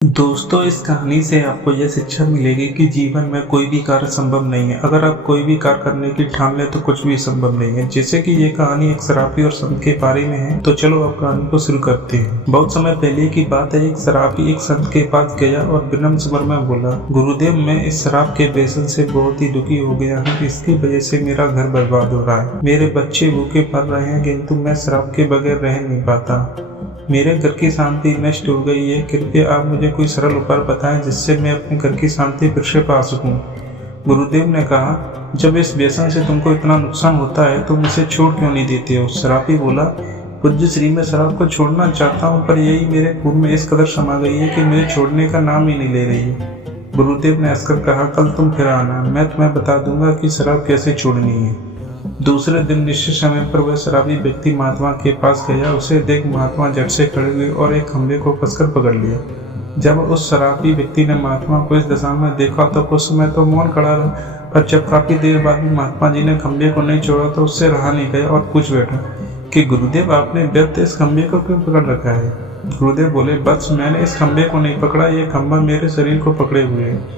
दोस्तों, इस कहानी से आपको यह शिक्षा मिलेगी कि जीवन में कोई भी कार्य संभव नहीं है। अगर आप कोई भी कार्य करने की ठान लें तो कुछ भी संभव नहीं है। जैसे कि ये कहानी एक शराबी और संत के बारे में है, तो चलो अब कहानी को शुरू करते हैं। बहुत समय पहले की बात है। एक शराबी एक संत के पास गया और विनम्र स्वर में बोला, गुरुदेव, मैं इस शराब के व्यसन से बहुत ही दुखी हो गया हूँ। इसकी वजह से मेरा घर बर्बाद हो रहा है। मेरे बच्चे भूखे पल रहे हैं, किंतु मैं शराब के बगैर रह नहीं पाता। मेरे घर की शांति नष्ट हो गई है। कृपया आप मुझे कोई सरल उपाय बताएं जिससे मैं अपने घर की शांति फिर से पा सकूं। गुरुदेव ने कहा, जब इस व्यसन से तुमको इतना नुकसान होता है तुम इसे छोड़ क्यों नहीं देते हो? शराबी बोला, पूज्य श्री, मैं शराब को छोड़ना चाहता हूँ, पर यही मेरे खून में इस कदर समा गई है कि मुझे छोड़ने का नाम ही नहीं ले रही। गुरुदेव ने हंसकर कहा, कल तुम फिर आना, मैं तुम्हें बता दूंगा कि शराब कैसे छोड़नी है। दूसरे दिन निश्चित समय पर वह शराबी व्यक्ति महात्मा के पास गया। उसे देख महात्मा झट से खड़े हुए और एक खंभे को कसकर पकड़ लिया। जब उस शराबी व्यक्ति ने महात्मा को इस दशा में देखा तो कुछ समय तो मौन खड़ा रहा, पर जब काफी देर बाद भी महात्मा जी ने खंभे को नहीं छोड़ा तो उससे रहा नहीं गया और पूछ बैठा कि गुरुदेव, आपने व्यर्थ इस खंभे को क्यों पकड़ रखा है? गुरुदेव बोले, बस मैंने इस खंभे को नहीं पकड़ा, ये खंभा मेरे शरीर को पकड़े हुए है।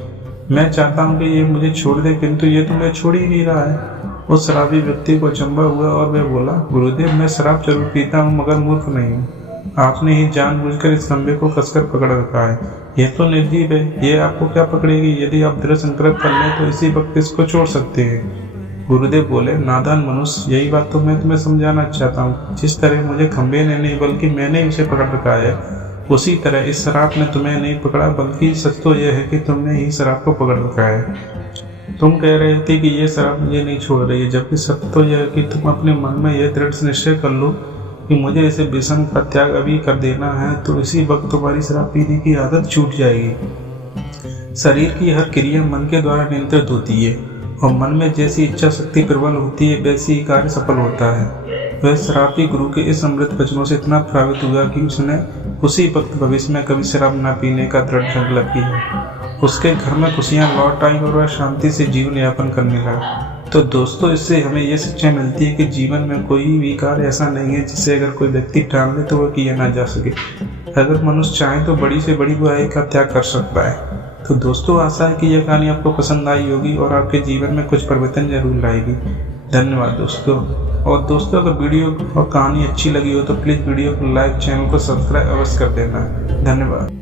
मैं चाहता हूँ कि ये मुझे छोड़ दे, किंतु ये तो मुझे छोड़ ही नहीं रहा है। उस शराबी व्यक्ति को अचंभा हुआ और वह बोला, गुरुदेव, मैं शराब जरूर पीता हूँ मगर मूर्ख नहीं हूँ। आपने ही जानबूझकर इस खंभे को कसकर पकड़ रखा है। यह तो निर्जीव है, ये आपको क्या पकड़ेगी? यदि आप दृढ़ संकल्प कर लें तो इसी वक्त इसको छोड़ सकते हैं। गुरुदेव बोले, नादान मनुष्य, यही बात तो मैं तुम्हें समझाना चाहता हूँ। जिस तरह मुझे खंभे ने नहीं बल्कि मैंने उसे पकड़ रखा है, उसी तरह इस शराब ने तुम्हें नहीं पकड़ा, बल्कि सच तो यह है कि तुमने ही शराब को पकड़ रखा है। तुम कह रहे थे कि ये शराब मुझे नहीं छोड़ रही है, जबकि सत्य तो यह है कि तुम अपने मन में यह दृढ़ निश्चय कर लो कि मुझे इसे व्यसन का त्याग अभी कर देना है, तो इसी वक्त तुम्हारी शराब पीने की आदत छूट जाएगी। शरीर की हर क्रिया मन के द्वारा नियंत्रित होती है और मन में जैसी इच्छा शक्ति प्रबल होती है वैसी ही कार्य सफल होता है। वह शराबी गुरु के इस अमृत वचनों से इतना प्रभावित हुआ कि उसने उसी वक्त भविष्य में कभी शराब न पीने का दृढ़ संकल्प किया। उसके घर में खुशियां लौट आई और वह शांति से जीवन यापन करने लगा। तो दोस्तों, इससे हमें यह शिक्षा मिलती है कि जीवन में कोई भी कार्य ऐसा नहीं है जिसे अगर कोई व्यक्ति ठान ले तो वह किया ना जा सके। अगर मनुष्य चाहे तो बड़ी से बड़ी बुराई का त्याग कर सकता है। तो दोस्तों, आशा है कि यह कहानी आपको पसंद आई होगी और आपके जीवन में कुछ परिवर्तन जरूर लाएगी। धन्यवाद दोस्तों। और दोस्तों, अगर वीडियो और कहानी अच्छी लगी हो तो प्लीज़ वीडियो को लाइक, चैनल को सब्सक्राइब अवश्य कर देना। धन्यवाद।